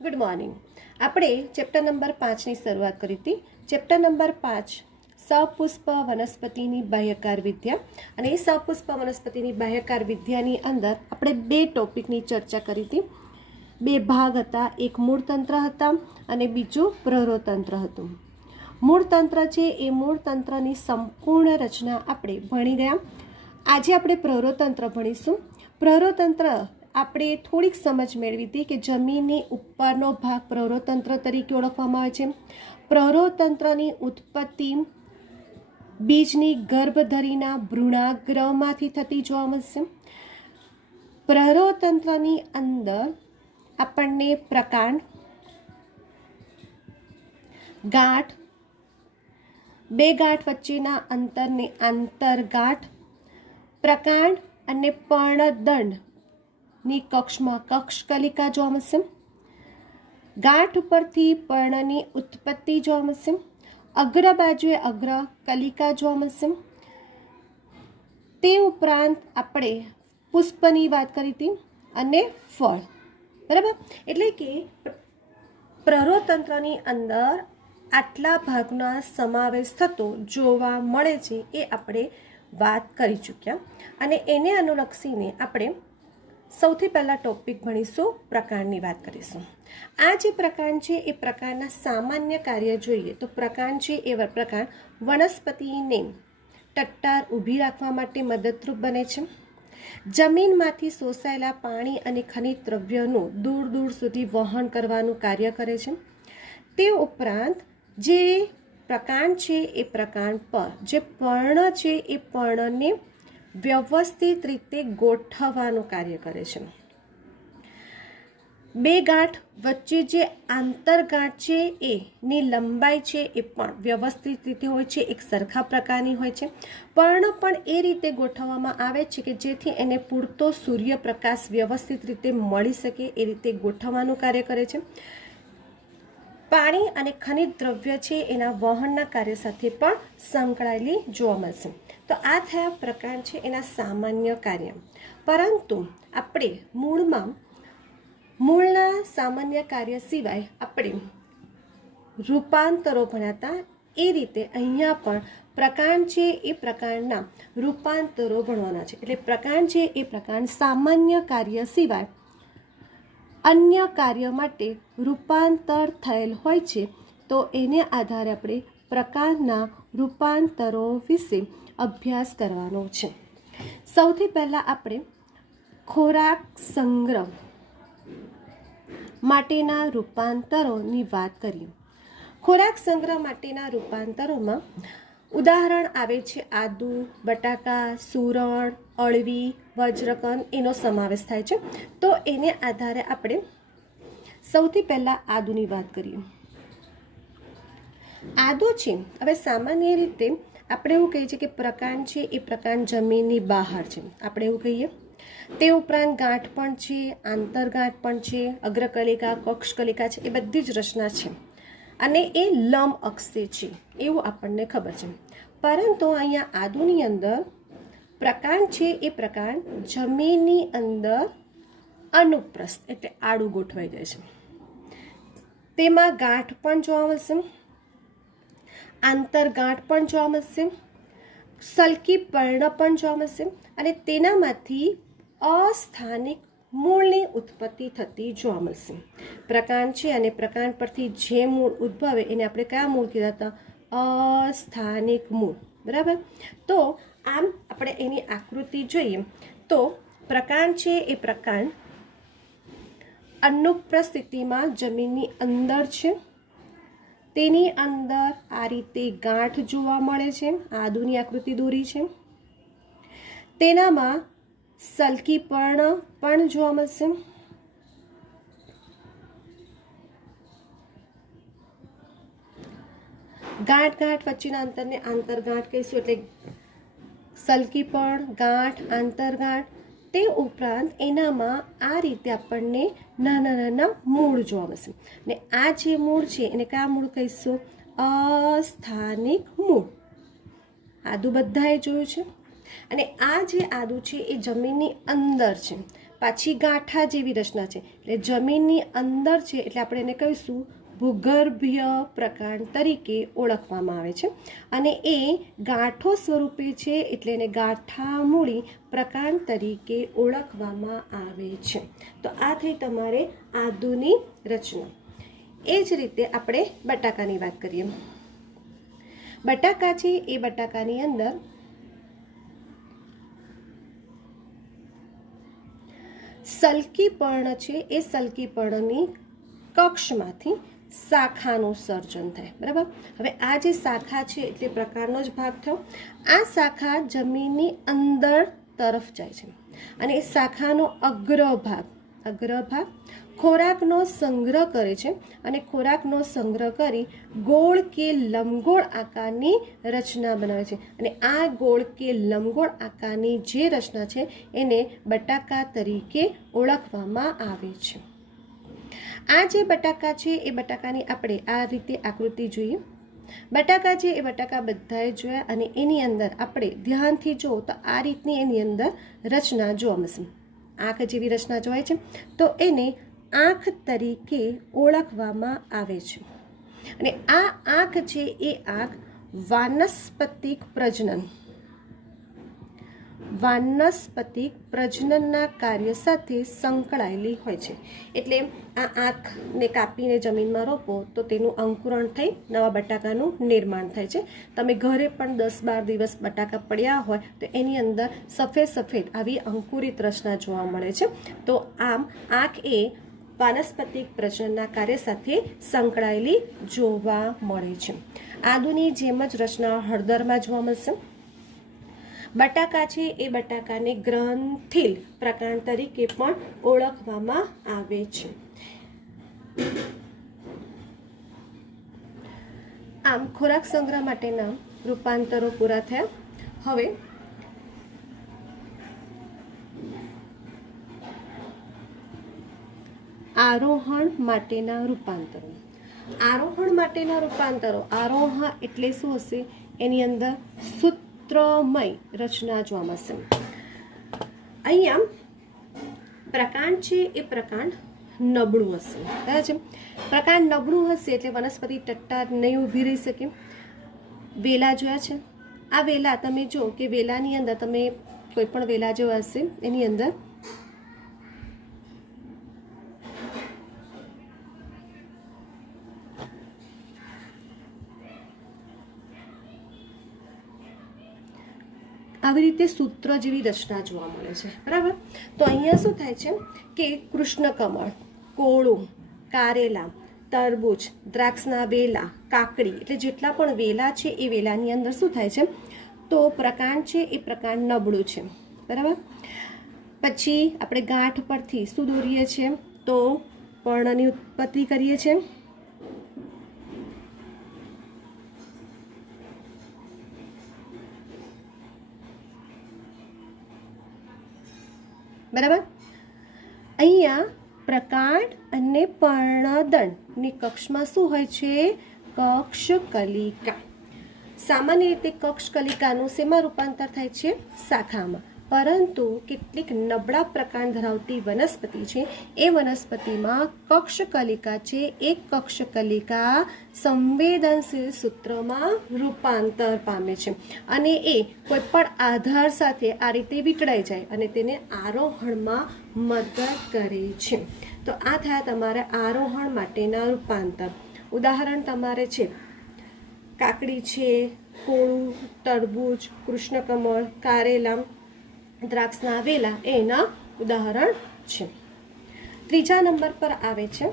Good morning. આપણે chapter number 5ની શરૂઆત કરી હતી. ચેપ્ટર નંબર 5 સપુષ્પ વનસ્પતિની બાહ્યકાર વિદ્યા, અને એ સપુષ્પ વનસ્પતિની બાહ્યકાર વિદ્યાની અંદર આપણે બે ટોપિકની ચર્ચા કરી હતી. બે ભાગ હતા, એક મૂળતંત્ર હતા અને બીજું પ્રરોતંત્ર હતું. મૂળતંત્ર છે એ મૂળતંત્રની સંપૂર્ણ રચના આપણે ભણી ગયા. આજે આપણે પ્રરોતંત્ર ભણીશું. પ્રરોતંત્ર આપણે થોડીક સમજ મેળવી હતી કે જમીનની ઉપરનો ભાગ પ્રરોતંત્ર તરીકે ઓળખવામાં આવે છે. પ્રરોતંત્રની ઉત્પત્તિ બીજની ગર્ભધરીના ભ્રૂણાગ્રહમાંથી થતી જોવા મળશે. પ્રરોતંત્રની અંદર આપણને પ્રકાંડ, ગાંઠ, બે ગાંઠ વચ્ચેના અંતરને આંતરગાંઠ, પ્રકાંડ અને પર્ણદંડની કક્ષમાં કક્ષકલિકા જોવા મળશે. ગાંઠ ઉપરથી પર્ણની ઉત્પત્તિ જોવા મળશે. અગ્ર બાજુએ અગ્ર કલિકા જોવા મળશે. તે ઉપરાંત આપણે પુષ્પની વાત કરી હતી અને ફળ. બરાબર, એટલે કે પ્રરોતંત્રની અંદર આટલા ભાગના સમાવેશ થતો જોવા મળે છે એ આપણે વાત કરી ચૂક્યા. અને એને અનુલક્ષીને આપણે સૌથી પહેલાં ટોપિક ભણીશું, પ્રકાંડની વાત કરીશું. આ જે પ્રકાંડ છે એ પ્રકાંડના સામાન્ય કાર્ય જોઈએ તો પ્રકાંડ છે એ પ્રકાંડ વનસ્પતિને ટટ્ટાર ઊભી રાખવા માટે મદદરૂપ બને છે. જમીનમાંથી શોષાયેલા પાણી અને ખનિજ દ્રવ્યોનું દૂર દૂર સુધી વહન કરવાનું કાર્ય કરે છે. તે ઉપરાંત જે પ્રકાંડ છે એ પ્રકાંડ પર જે પર્ણ છે એ પર્ણને વ્યવસ્થિત રીતે ગોઠવવાનું કાર્ય કરે છે. બે ગાંઠ વચ્ચે જે આંતરગાંઠ છે એની લંબાઈ છે એ પણ વ્યવસ્થિત રીતે હોય છે, એક સરખા પ્રકારની હોય છે. પર્ણ પણ એ રીતે ગોઠવવામાં આવે છે કે જેથી એને પૂરતો સૂર્યપ્રકાશ વ્યવસ્થિત રીતે મળી શકે એ રીતે ગોઠવવાનું કાર્ય કરે છે. પાણી અને ખનિજ દ્રવ્ય છે એના વહનના કાર્ય સાથે પણ સંકળાયેલી જોવા મળશે. તો આ થયા પ્રકાંડ છે એના સામાન્ય કાર્ય. પરંતુ આપણે મૂળના સામાન્ય કાર્ય સિવાય આપણે રૂપાંતરો ભણ્યા. એ રીતે અહીંયા પણ પ્રકાંડ છે એ પ્રકાંડના રૂપાંતરો ભણવાના છે. એટલે પ્રકાંડ છે એ પ્રકાંડ સામાન્ય કાર્ય સિવાય અન્ય કાર્ય માટે રૂપાંતર થયેલ હોય છે. તો એને આધારે આપણે પ્રકારના રૂપાંતરો વિશે અભ્યાસ કરવાનો છે. સૌથી પહેલાં આપણે ખોરાક સંગ્રહ માટેના રૂપાંતરોની વાત કરીએ. ખોરાક સંગ્રહ માટેના રૂપાંતરોમાં ઉદાહરણ આવે છે આદુ, બટાકા, સુરણ, અળવી, વજ્રકન, એનો સમાવેશ થાય છે. તો એને આધારે આપણે સૌથી પહેલાં આદુની વાત કરીએ. આદુ છે, હવે સામાન્ય રીતે આપણે એવું કહીએ છીએ કે પ્રકાંડ છે એ પ્રકાંડ જમીનની બહાર છે, આપણે એવું કહીએ. તે ઉપરાંત ગાંઠ પણ છે, આંતરગાંઠ પણ છે, અગ્રકલિકા, કક્ષકલિકા છે, એ બધી જ રચના છે અને એ લંબ અક્ષે છે એવું આપણને ખબર છે. પરંતુ અહીંયા આદુની અંદર પ્રકાંડ છે એ પ્રકાંડ જમીનની અંદર અનુપ્રસ્થ એટલે આડું ગોઠવાઈ જાય છે. તેમાં ગાંઠ પણ જોવા મળશે, આંતરગાંઠ પણ જોવા મળશે, સલ્કી પર્ણ પણ જોવા મળશે અને તેનામાંથી અસ્થાનિક મૂળની ઉત્પત્તિ થતી જોવા મળશે. પ્રકાંડ છે અને પ્રકાંડ પરથી જે મૂળ ઉદ્ભવે એને આપણે કયા મૂળ કીધા હતા? અસ્થાનિક મૂળ. બરાબર. તો આમ આપણે એની આકૃતિ જોઈએ તો પ્રકાંડ છે એ પ્રકાંડ અનુપ્રસ્થ સ્થિતિમાં જમીનની અંદર છે. તેની અંદર આ રીતે ગાંઠ જોવા મળે છે. આદુની આકૃતિ દોરી છે. તેનામાં સલ્કી પર્ણ પણ જોવા મળશે. ગાંઠ વચ્ચેના અંતરને આંતરગાંઠ કહીશું. એટલે સલ્કી પર્ણ, ગાંઠ, આંતરગાંઠ. તે ઉપરાંત એનામાં આ રીતે આપણને નાના નાના મૂળ જોવા મળશે. ને આ જે મૂળ છે એને કયા મૂળ કહીશું? અસ્થાનિક મૂળ. આદુ બધાએ જોયું છે. અને આ જે આદુ છે એ જમીનની અંદર છે. પાછી ગાંઠા જેવી રચના છે, એટલે જમીનની અંદર છે, એટલે આપણે એને કહીશું ભૂગર્ભીય પ્રકાંડ તરીકે ઓળખવામાં આવે છે. અને એ ગાંઠો સ્વરૂપે છે, એટલે એને ગાંઠામૂળી પ્રકાંડ તરીકે ઓળખવામાં આવે છે. તો આ થઈ તમારે આદુની રચના. એ જ રીતે આપણે બટાકાની વાત કરીએ. બટાકા છે એ બટાકાની અંદર સલ્કી પર્ણ છે, એ સલ્કી પર્ણની કક્ષમાંથી શાખાનું સર્જન થાય. બરાબર. હવે આ જે શાખા છે એટલે પ્રકારનો જ ભાગ થયો. આ શાખા જમીનની અંદર તરફ જાય છે અને એ શાખાનો અગ્રભાગ ખોરાકનો સંગ્રહ કરે છે અને ખોરાકનો સંગ્રહ કરી ગોળ કે લંબગોળ આકારની રચના બનાવે છે. અને આ ગોળ કે લંબગોળ આકારની જે રચના છે એને બટાકા તરીકે ઓળખવામાં આવે છે. આ જે બટાકા છે એ બટાકાની આપણે આ રીતે આકૃતિ જોઈએ. બટાકા છે એ બટાકા બધાએ જોયા અને એની અંદર આપણે ધ્યાનથી જુઓ તો આ રીતની એની અંદર રચના જોવા મળશે. આંખ જેવી રચના જોવાય છે, તો એને આંખ તરીકે ઓળખવામાં આવે છે. અને આ આંખ છે એ આંખ વાનસ્પતિક પ્રજનનના કાર્ય સાથે સંકળાયેલી હોય છે. એટલે આ આંખને કાપીને જમીનમાં રોપો તો તેનું અંકુરણ થઈ નવા બટાકાનું નિર્માણ થાય છે. તમે ઘરે પણ 10-12 દિવસ બટાકા પડ્યા હોય તો એની અંદર સફેદ આવી અંકુરિત રચના જોવા મળે છે. તો આમ આંખ એ વાનસ્પતિક પ્રજનનના કાર્ય સાથે સંકળાયેલી જોવા મળે છે. આદુની જેમ જ રચના હળદરમાં જોવા મળશે. બટાકા છે એ બટાકાને ગ્રંથિલ પ્રકાંડ તરીકે પણ ઓળખવામાં આવે છે. આમ ખોરાક સંગ્રહ માટેના રૂપાંતરો પૂરા થયા. હવે આરોહણ માટેના રૂપાંતરો. આરોહણ એટલે શું હશે? એની અંદર સૂત્રમય રચના જોવા મળશે. અહીંયા પ્રકાંડ છે એ પ્રકાંડ નબળું હશે. બરાબર છે. પ્રકાંડ નબળું હશે એટલે વનસ્પતિ ટટ્ટાર નહીં ઊભી રહી શકે. વેલા જોયા છે. આ વેલા તમે જો કે વેલાની અંદર તમે કોઈ પણ વેલા જેવા હશે એની અંદર આવી રીતે સૂત્ર જેવી રચના જોવા મળે છે. બરાબર. તો અહીંયા શું થાય છે કે કૃષ્ણકમળ, કોળું, કારેલા, તરબૂચ, દ્રાક્ષના વેલા, કાકડી, એટલે જેટલા પણ વેલા છે એ વેલાની અંદર શું થાય છે તો પ્રકાંડ છે એ પ્રકાંડ નબળું છે. બરાબર. પછી આપણે ગાંઠ પરથી શું દોરીએ છીએ તો પર્ણની ઉત્પત્તિ કરીએ છીએ. બરાબર. અહીંયા પ્રકાંડ અને પર્ણદંડની કક્ષમાં શું હોય છે? કક્ષકલિકા. સામાન્ય રીતે કક્ષકલિકાનું શેમાં રૂપાંતર થાય છે? શાખામાં. પરંતુ કેટલીક નબળા પ્રકાંડ ધરાવતી વનસ્પતિ છે એ વનસ્પતિમાં કક્ષકલિકા છે એ કક્ષકલિકા સંવેદનશીલ સૂત્રમાં રૂપાંતર પામે છે અને એ કોઈ પણ આધાર સાથે આ રીતે વીંટળાઈ જાય અને તેને આરોહણમાં મદદ કરે છે. તો આ થયા તમારે આરોહણ માટેના રૂપાંતર. ઉદાહરણ તમારે છે કાકડી છે, કોળું, તરબૂચ, કૃષ્ણકમળ, કારેલા, દ્રાક્ષના વેલા એના ઉદાહરણ છે. ત્રીજા નંબર પર આવે છે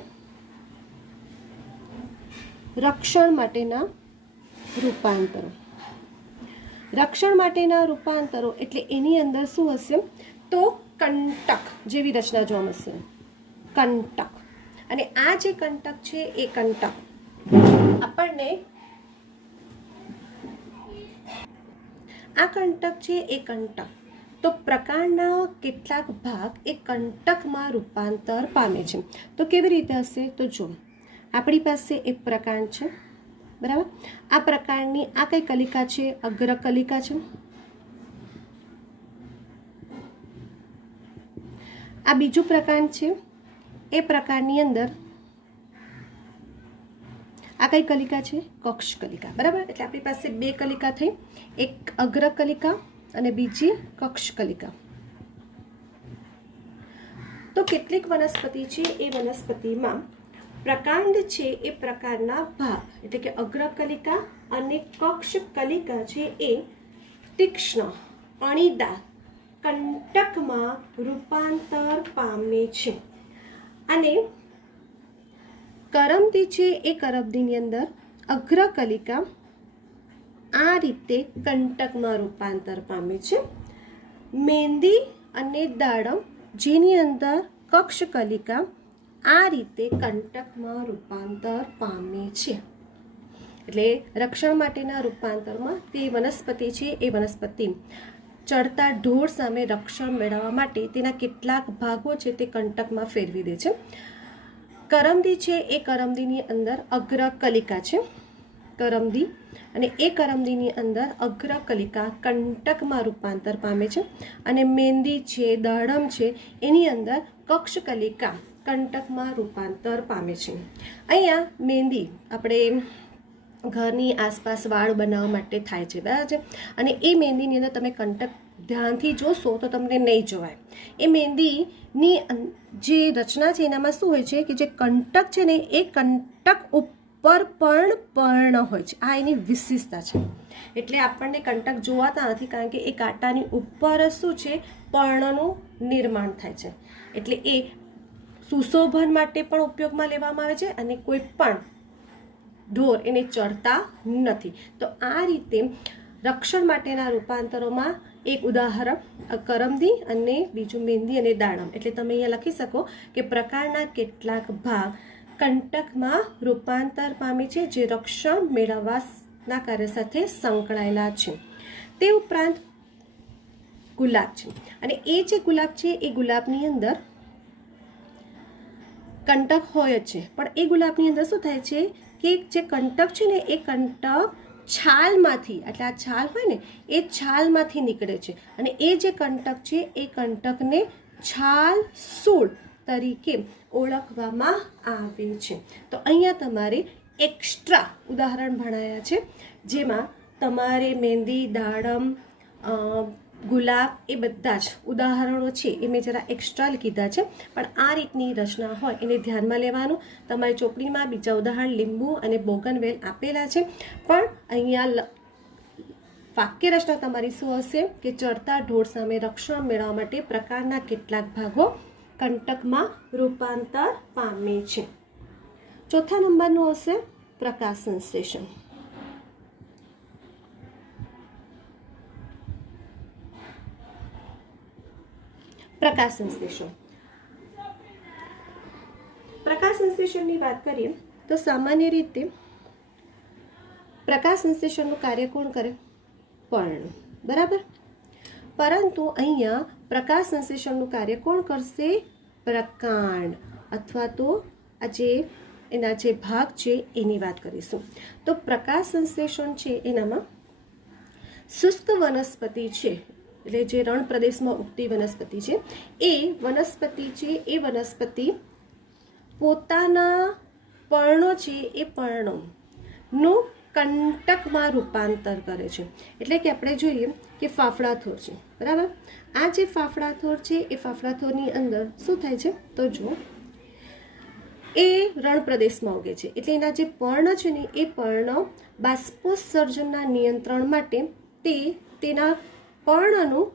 રક્ષણ માટેના રૂપાંતરો. રક્ષણ માટેના રૂપાંતરો એટલે એની અંદર શું હશે તો કંટક જેવી રચના જોવા મળશે. કંટક. અને આ જે કંટક છે એ કંટક આપણને આ કંટક છે એ કંટક તો પ્રકાંડના કેટલાક ભાગ એ કંટકમાં રૂપાંતર પામે છે. તો કેવી રીતે હશે તો જો આપણી પાસે એક પ્રકાંડ છે. બરાબર. આ પ્રકાંડની આ કઈ કલિકા છે? અગ્રકલિકા છે. આ બીજું પ્રકાર છે. એ પ્રકારની અંદર આ કઈ કલિકા છે? કક્ષ કલિકા. બરાબર. એટલે આપણી પાસે બે કલિકા થઈ, એક અગ્ર કલિકા અને બીજી કક્ષ કલિકા. તો કેટલીક વનસ્પતિ છે એ વનસ્પતિમાં પ્રકાંડ છે એ પ્રકારના ભાગ એટલે કે અગ્ર કલિકા અને કક્ષ કલિકા છે એ તીક્ષ્ણ અણીદાર કંટકમાં રૂપાંતર પામે છે. અને કરમદી છે એ કરમદીની અંદર અગ્ર કલિકા આ રીતે કંટકમાં રૂપાંતર પામે છે. મહેંદી અને દાડમ જેની અંદર કક્ષ કલિકા આ રીતે કંટકમાં રૂપાંતર પામે છે. એટલે રક્ષણ માટેના રૂપાંતરમાં તે વનસ્પતિ છે એ વનસ્પતિ ચડતા ઢોર સામે રક્ષણ મેળવવા માટે તેના કેટલાક ભાગો છે તે કંટકમાં ફેરવી દે છે. કરમદી છે એ કરમદીની અંદર અગ્ર કલિકા છે. કરમદી અને એ કરમદીની અંદર અગ્ર કલિકા કંટકમાં રૂપાંતર પામે છે. અને મહેંદી છે, દાડમ છે એની અંદર કક્ષ કલિકા કંટકમાં રૂપાંતર પામે છે. અહીંયા મહેંદી આપણે ઘરની આસપાસ વાળ બનાવવા માટે થાય છે. બરાબર છે. અને એ મહેંદીની અંદર તમે કંટક ધ્યાનથી જોશો તો તમને નહીં જોવાય. એ મહેંદીની જે રચના છે એનામાં શું હોય છે કે જે કંટક છે ને એ કંટક ઉપર પર્ણ હોય છે. આ એની વિશેષતા છે. એટલે આપણને કંટક જોવાતા નથી કારણ કે એ કાંટાની ઉપર શું છે પર્ણનું નિર્માણ થાય છે. એટલે એ સુશોભન માટે પણ ઉપયોગમાં લેવામાં આવે છે અને કોઈ પણ ઢોર એને ચડતા નથી. તો આ રીતે રક્ષણ માટેના રૂપાંતરોમાં એક ઉદાહરણ કરમદી અને બીજું મહેંદી અને દાડમ. એટલે તમે અહીંયા લખી શકો કે પ્રકારના કેટલાક ભાગ કંટકમાં રૂપાંતર પામે છે જે રક્ષણ મેળવવાના કાર્ય સાથે સંકળાયેલા છે. તે ઉપરાંત ગુલાબ છે અને એ જે ગુલાબ છે એ ગુલાબની અંદર કંટક હોય જ છે. પણ એ ગુલાબની અંદર શું થાય છે કે જે કંટક છે ને એ કંટક છાલમાંથી એટલે આ છાલ હોય ને એ છાલમાંથી નીકળે છે. અને એ જે કંટક છે એ કંટકને છાલ સૂળ તરીકે ઓળખવામાં આવે છે. તો અહીંયા તમારે એક્સ્ટ્રા ઉદાહરણ ભણાયા છે જેમાં તમારે મહેંદી, દાડમ, ગુલાબ એ બધા જ ઉદાહરણો છે એ મેં જરા એક્સ્ટ્રા કીધા છે. પણ આ રીતની રચના હોય એને ધ્યાનમાં લેવાનું. તમારી ચોપડીમાં બીજા ઉદાહરણ લીંબુ અને બોગનવેલ આપેલા છે. પણ અહીંયા વાક્ય રચના તમારી શું હશે કે ચડતા ઢોર સામે રક્ષણ મેળવવા માટે પ્રકારના કેટલાક ભાગો કંટકમાં રૂપાંતર પામે છે. ચોથા નંબરનું હશે પ્રકાશ સંશ્લેષણ. પ્રકાશ સંશ્લેષણ. પ્રકાશ સંશ્લેષણની વાત કરીએ તો સામાન્ય રીતે પ્રકાશ સંશ્લેષણનું કાર્ય કોણ કરે? પર્ણ. બરાબર. પરંતુ અહીંયા પ્રકાશ સંશ્લેષણનું કાર્ય કોણ કરશે? પ્રકાંડ અથવા તો એના જે ભાગ છે એની વાત કરીશું. તો પ્રકાશ સંશ્લેષણ છે એનામાં શુષ્ક વનસ્પતિ છે એટલે જે રણ પ્રદેશમાં ઉગતી વનસ્પતિ છે એ વનસ્પતિ પોતાના પર્ણો છે એ પર્ણોનું કંટકમાં રૂપાંતર કરે છે. એટલે કે આપણે જોઈએ કે ફાફડાથોર છે. બરાબર. આ જે ફાફડાથોર છે એ ફાફડાથોરની અંદર શું થાય છે તો જો એ રણ પ્રદેશમાં ઉગે છે. એટલે એના જે પર્ણ છે ને એ પર્ણ બાષ્પોત્સર્જનના નિયંત્રણ માટે તેના પર્ણનું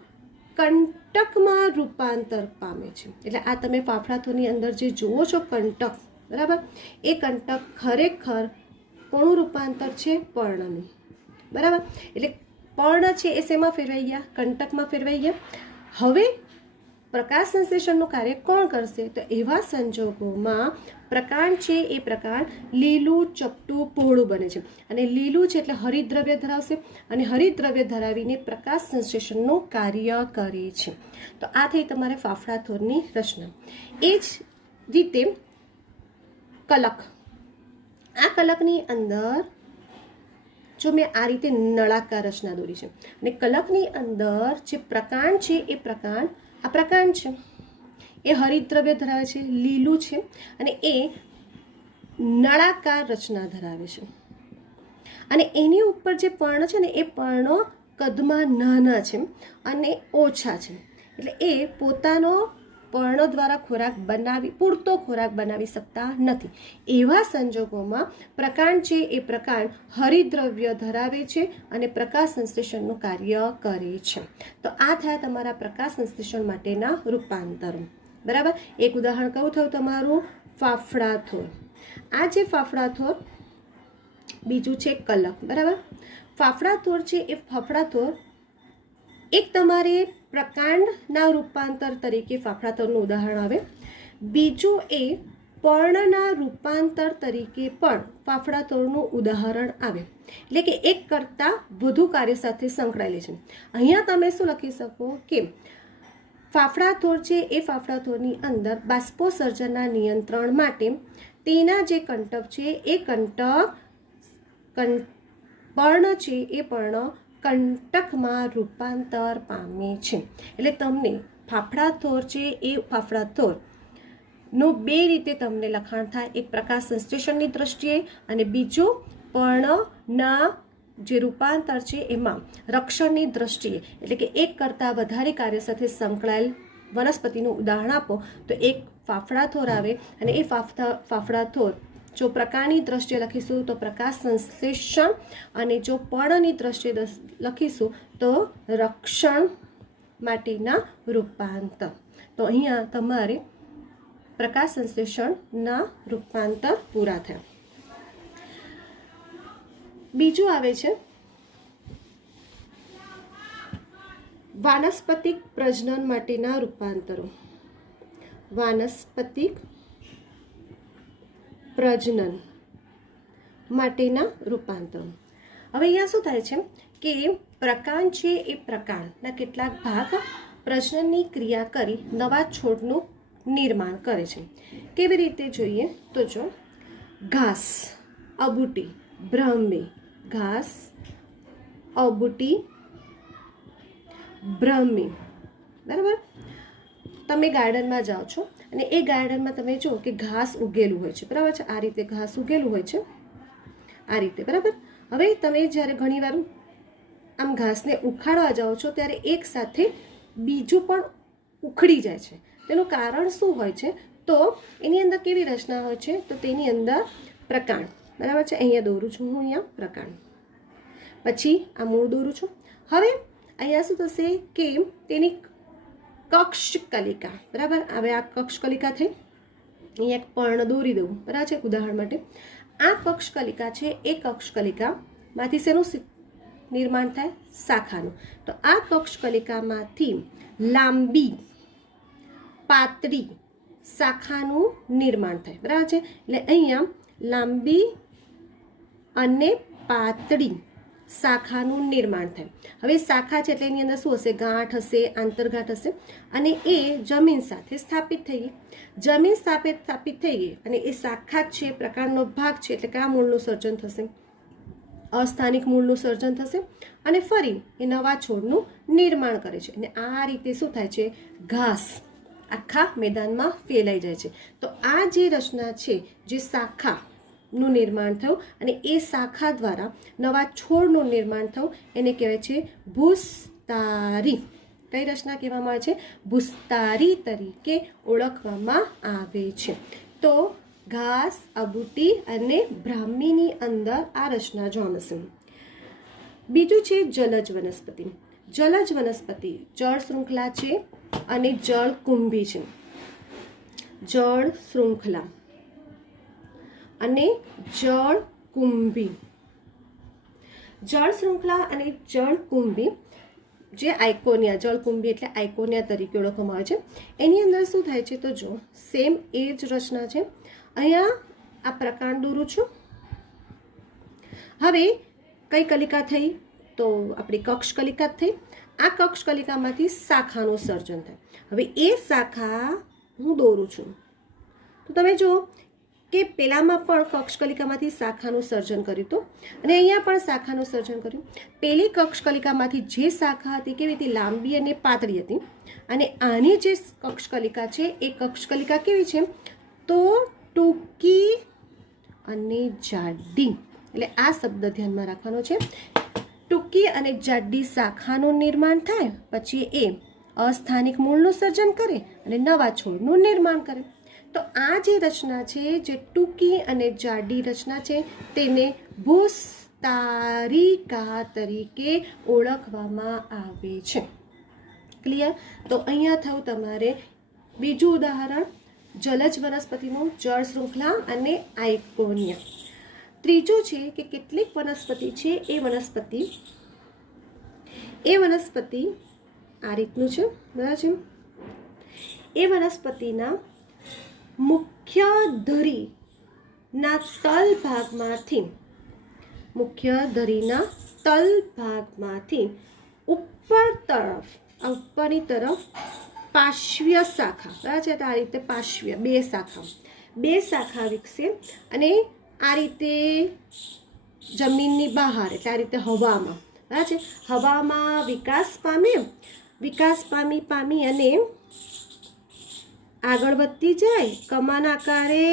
કંટકમાં રૂપાંતર પામે છે. એટલે આ તમે ફાફડાથોરની અંદર જે જુઓ છો કંટક, બરાબર, એ કંટક ખરેખર કોનું રૂપાંતર છે? પર્ણનું. બરાબર. એટલે પર્ણ છે એ શેમાં ફેરવાઈ ગયા? કંટકમાં ફેરવાઈ ગયા. હવે પ્રકાશ સંશ્લેષણનું કાર્ય કોણ કરશે? તો એવા સંજોગોમાં પ્રકાંડ છે એ પ્રકાંડ લીલું ચપટું પહોળું બને છે. અને લીલું છે એટલે હરિતદ્રવ્ય ધરાવશે અને હરિતદ્રવ્ય ધરાવીને પ્રકાશ સંશ્લેષણનું કાર્ય કરે છે. તો આ થઈ તમારે ફાફડાથોરની રચના. એ જ રીતે કલક. આ કલકની અંદર જો મેં આ રીતે નળાકાર રચના દોરી છે અને કલકની અંદર જે પ્રકાંડ છે એ પ્રકાંડ આ પ્રકાંડ છે એ હરિતદ્રવ્ય ધરાવે છે, લીલું છે અને એ નળાકાર રચના ધરાવે છે. અને એની ઉપર જે પર્ણ છે ને એ પર્ણો કદમાં નાના છે અને ઓછા છે. એટલે એ પોતાનો પર્ણો દ્વારા પૂરતો ખોરાક બનાવી શકતા નથી. એવા સંજોગોમાં પ્રકાંડ છે એ પ્રકાંડ હરિદ્રવ્ય ધરાવે છે અને પ્રકાશ સંશ્લેષણનું કાર્ય કરે છે. તો આ થયા તમારા પ્રકાશ સંશ્લેષણ માટેના રૂપાંતરો. બરાબર. એક ઉદાહરણ કયું થયું તમારું? ફાફડાથોર. આ જે ફાફડાથોર, બીજું છે કલક. બરાબર. ફાફડાથોર છે એ ફાફડાથોર એક તમારે પ્રકાંડના રૂપાંતર તરીકે ફાફડાથોરનું ઉદાહરણ આવે. બીજું એ પર્ણના રૂપાંતર તરીકે પણ ફાફડાથોરનું ઉદાહરણ આવે. એટલે કે એક કરતાં વધુ કાર્ય સાથે સંકળાયેલી છે. અહીંયા તમે શું લખી શકો કે ફાફડાથોર છે એ ફાફડાથોરની અંદર બાષ્પોસર્જનના નિયંત્રણ માટે તેના જે કંટક છે એ પર્ણ છે એ પર્ણ કંટકમાં રૂપાંતર પામે છે. એટલે તમને ફાફડાથોર છે એ ફાફડાથોરનું બે રીતે તમને લખાણ થાય. એક પ્રકાશ સંશ્લેષણની દ્રષ્ટિએ અને બીજું પર્ણના જે રૂપાંતર છે એમાં રક્ષણની દ્રષ્ટિએ. એટલે કે એક કરતાં વધારે કાર્ય સાથે સંકળાયેલ વનસ્પતિનું ઉદાહરણ આપો તો એક ફાફડાથોર આવે. અને એ ફાફડાથોર જો પ્રકારની દ્રષ્ટિએ લખીશું તો પ્રકાશ સંશ્લેષણ અને જો પર્ણની દ્રષ્ટિએ લખીશું તો રક્ષણ માટેના રૂપાંતર. તો અહીંયા તમારે પ્રકાશ સંશ્લેષણના રૂપાંતર પૂરા થયા. બીજું આવે છે વાનસ્પતિક પ્રજનન માટેના રૂપાંતરો. વાનસ્પતિક પ્રજનન માટેના રૂપાંતરો. હવે અહીંયા શું થાય છે કે પ્રકાંડ છે એ પ્રકાંડના કેટલાક ભાગ પ્રજનનની ક્રિયા કરી નવા છોડનું નિર્માણ કરે છે. કેવી રીતે જોઈએ તો જો ઘાસ, અબૂટી, બ્રહ્મી, ઘાસ, અબૂટી, બ્રહ્મી. બરાબર. તમે ગાર્ડનમાં જાઓ છો અને એ ગાર્ડનમાં તમે જો કે ઘાસ ઉગેલું હોય છે. બરાબર છે. આ રીતે ઘાસ ઉગેલું હોય છે, આ રીતે. બરાબર. હવે તમે જ્યારે ઘણીવાર આમ ઘાસને ઉખાડવા જાઓ છો ત્યારે એક સાથે બીજું પણ ઉખડી જાય છે. તેનું કારણ શું હોય છે? તો એની અંદર કેવી રચના હોય છે? તો તેની અંદર પ્રકાંડ. બરાબર છે. અહીંયા દોરું છું હું, અહીંયા પ્રકાંડ. પછી આ મૂળ દોરું છું. હવે અહીંયા શું થશે કે તેની કક્ષકલિકા. બરાબર. હવે આ કક્ષકલિકા થઈ. અહીંયા એક પર્ણ દોરી દઉં. બરાબર છે ઉદાહરણ માટે. આ કક્ષકલિકા છે એ કક્ષકલિકામાંથી શેનું નિર્માણ થાય? શાખાનું. તો આ કક્ષકલિકામાંથી લાંબી પાતળી શાખાનું નિર્માણ થાય. બરાબર છે. એટલે અહીંયા લાંબી અને પાતળી શાખાનું નિર્માણ થાય. હવે શાખા છે એટલે એની અંદર શું હશે? ગાંઠ હશે, આંતરગાંઠ હશે. અને એ જમીન સાથે સ્થાપિત થઈ ગઈ. જમીન સ્થાપિત થઈ ગઈ અને એ શાખા છે પ્રકારનો ભાગ છે. એટલે કે આ મૂળનું સર્જન થશે, અસ્થાનિક મૂળનું સર્જન થશે અને ફરી એ નવા છોડનું નિર્માણ કરે છે. અને આ રીતે શું થાય છે? ઘાસ આખા મેદાનમાં ફેલાઈ જાય છે. તો આ જે રચના છે, જે શાખાનું નિર્માણ થયું અને એ શાખા દ્વારા નવા છોડનું નિર્માણ થયું, એને કહેવાય છે ભૂસ્તારી. કઈ રચના કહેવામાં આવે છે? ભૂસ્તારી તરીકે ઓળખવામાં આવે છે. તો ઘાસ, અબૂટી અને બ્રાહ્મીની અંદર આ રચના જોવા મળશે. બીજું છે જલજ વનસ્પતિ. જલજ વનસ્પતિ જળ શૃંખલા છે અને જળ કુંભી છે. જળ શૃંખલા અને જળ કુંભી. જળ શૃંખલા અને જળ કુંભી જે આઇકોનિયા, જળ કુંભી એટલે આઇકોનિયા તરીકે ઓળખવામાં આવે છે. એની અંદર શું થાય છે? તો જો સેમ એ જ રચના છે. અહીંયા આ પ્રકાંડ દોરું છું. હવે કઈ કલિકા થઈ? તો આપણી કક્ષકલિકા થઈ. આ કક્ષકલિકામાંથી શાખાનું સર્જન થાય. હવે એ શાખા હું દોરું છું તો તમે જુઓ કે પેલામાં પણ કક્ષકલિકામાંથી શાખાનું સર્જન કર્યું હતું અને અહીંયા પણ શાખાનું સર્જન કર્યું. પેલી કક્ષકલિકામાંથી જે શાખા હતી કેવી હતી, લાંબી અને પાતળી હતી, અને આની જે કક્ષકલિકા છે એ કક્ષકલિકા કેવી છે, તો ટૂંકી અને જાડી. એટલે આ શબ્દ ધ્યાનમાં રાખવાનો છે. ટૂંકી અને જાડી શાખાનું નિર્માણ થાય, પછી એ અસ્થાનિક મૂળનું સર્જન કરે અને નવા છોડનું નિર્માણ કરે. તો આ જે રચના છે, જે ટૂંકી અને જાડી રચના છે, તેને ભૂસ્તારિકા તરીકે ઓળખવામાં આવે છે. ક્લિયર? તો અહીંયા થયું તમારે બીજું ઉદાહરણ, જલજ વનસ્પતિનું જળ શૃંખલા અને આઇકોનિયા. ત્રીજું છે કે કેટલીક વનસ્પતિ છે એ વનસ્પતિ આ રીતનું છે, બરાબર છે. એ વનસ્પતિના મુખ્ય ધરીના તલ ભાગમાંથી ઉપરની તરફ પાર્શ્વ્ય શાખા, બરાબર છે. આ રીતે પાર્શ્વ્ય બે શાખા વિકસે અને આ રીતે જમીનની બહાર, એટલે આ રીતે હવામાં, બરાબર છે, હવામાં વિકાસ પામી અને આગળ વધતી જાય, કમાન આકારે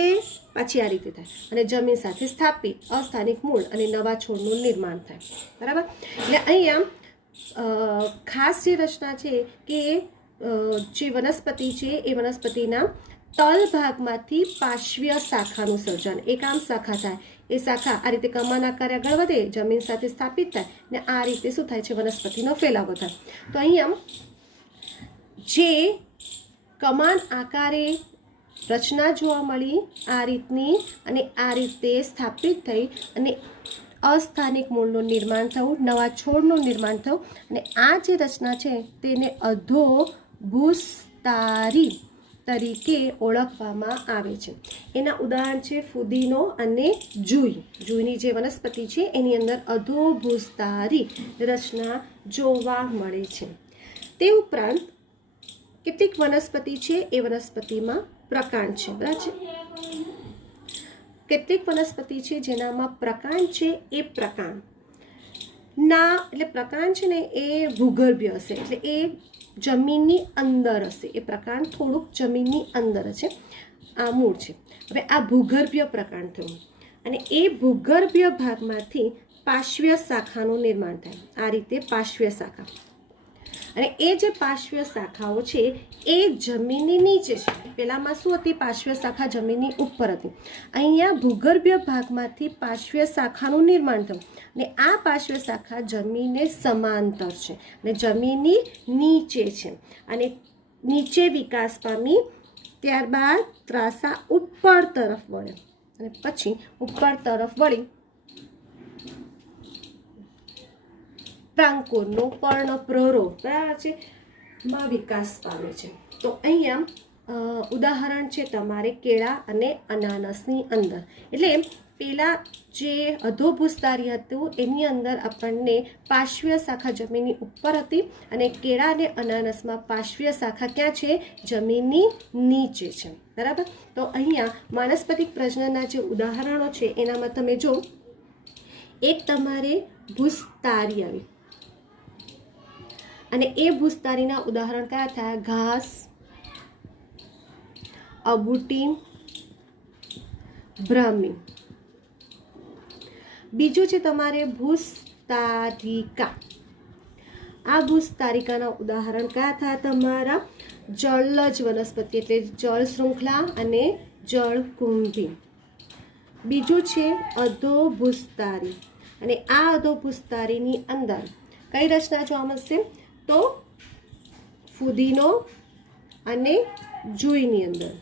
પાછી આ રીતે થાય અને જમીન સાથે સ્થાપિત અસ્થાનિક મૂળ અને નવા છોડનું નિર્માણ થાય. બરાબર? એટલે અહીંયા ખાસ જે રચના છે કે જે વનસ્પતિ છે એ વનસ્પતિના તલ ભાગમાંથી પાર્શ્વ્ય શાખાનું સર્જન. એક આમ શાખા થાય, એ શાખા આ રીતે કમાન આકારે આગળ વધે, જમીન સાથે સ્થાપિત થાય ને આ રીતે શું થાય છે, વનસ્પતિનો ફેલાવો થાય. તો અહીંયા જે કમાન આકારે રચના જોવા મળી આ રીતની, અને આ રીતે સ્થાપિત થઈ અને અસ્થાનિક મૂળનું નિર્માણ થયું, નવા છોડનું નિર્માણ થયું, અને આ જે રચના છે તેને અધોભૂસ્તારી તરીકે ઓળખવામાં આવે છે. એના ઉદાહરણ છે ફુદીનો અને જુઈ. જુઈની જે વનસ્પતિ છે એની અંદર અધોભૂસ્તારી રચના જોવા મળે છે. તે ઉપરાંત કેટલીક વનસ્પતિ છે એ વનસ્પતિમાં પ્રકાંડ છે, બરાબર છે. કેટલીક વનસ્પતિ છે જેનામાં પ્રકાંડ છે, એ પ્રકાંડના એટલે પ્રકાંડ છે ને એ ભૂગર્ભ્ય હશે, એટલે એ જમીનની અંદર હશે. એ પ્રકાંડ થોડુંક જમીનની અંદર છે, આ મૂળ છે. હવે આ ભૂગર્ભ્ય પ્રકાંડ થયું અને એ ભૂગર્ભ્ય ભાગમાંથી પાર્શ્વ્ય શાખાનું નિર્માણ થાય, આ રીતે પાર્શ્વ્ય શાખા. અને એ જે પાર્શ્વ્ય શાખાઓ છે એ જમીનની નીચે છે. પહેલામાં શું હતી, પાર્શ્વ્ય શાખા જમીનની ઉપર હતી. અહીંયા ભૂગર્ભ્ય ભાગમાંથી પાર્શ્વ્ય શાખાનું નિર્માણ થયું અને આ પાર્શ્વ્ય શાખા જમીનને સમાંતર છે અને જમીનની નીચે છે, અને નીચે વિકાસ પામી, ત્યારબાદ ત્રાસા ઉપર તરફ વળે અને પછી ઉપર તરફ વળી પ્રાંકોરનો પર્ણપ્રરો, બરાબર છે, માં વિકાસ પામે છે. તો અહીંયા ઉદાહરણ છે તમારે કેળા અને અનાનસની અંદર. એટલે પેલા જે અધોભૂસ્તારી હતું એની અંદર આપણને પાર્શ્વ્ય શાખા જમીનની ઉપર હતી, અને કેળા અને અનાનસમાં પાર્શ્વ્ય શાખા ક્યાં છે, જમીનની નીચે છે. બરાબર? તો અહીંયા વાનસ્પતિક પ્રજનનના જે ઉદાહરણો છે એનામાં તમે જો, એક તમારે ભૂસ્તારી આવી, અને એ ભૂસ્તારીના ઉદાહરણ કયા થયા, ઘાસ, અબુટી, બ્રાહ્મી. બીજું છે તમારે ભૂસ્તારિકા. આ ભૂસ્તારિકાના ઉદાહરણ કયા થયા તમારા, જળજ વનસ્પતિ એટલે જળ શૃંખલા અને જળકુંભી. બીજું છે અધોભૂસ્તારી, અને આ અધોભૂસ્તારીની અંદર કઈ રચના જોવા મળશે, તો ફુદીનો અને જુઈની અંદર.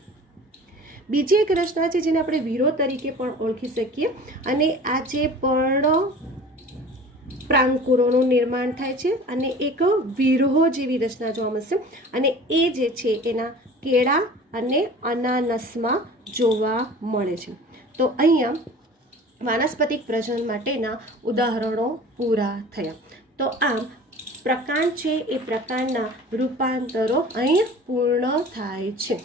બીજી એક રચના છે જેને આપણે વીરો તરીકે પણ ઓળખી શકીએ, અને આ જે પર્ણ પ્રાંકુરોનું નિર્માણ થાય છે અને એક વિરહો જેવી રચના જોવા મળશે, અને એ જે છે એના કેળા અને અનાનસમાં જોવા મળે છે. તો અહીંયા વાનસ્પતિક પ્રજનન માટેના ઉદાહરણો પૂરા થયા. તો આમ પ્રકાંડ છે એ પ્રકાંડના રૂપાંતરો અહીં પૂર્ણ થાય છે.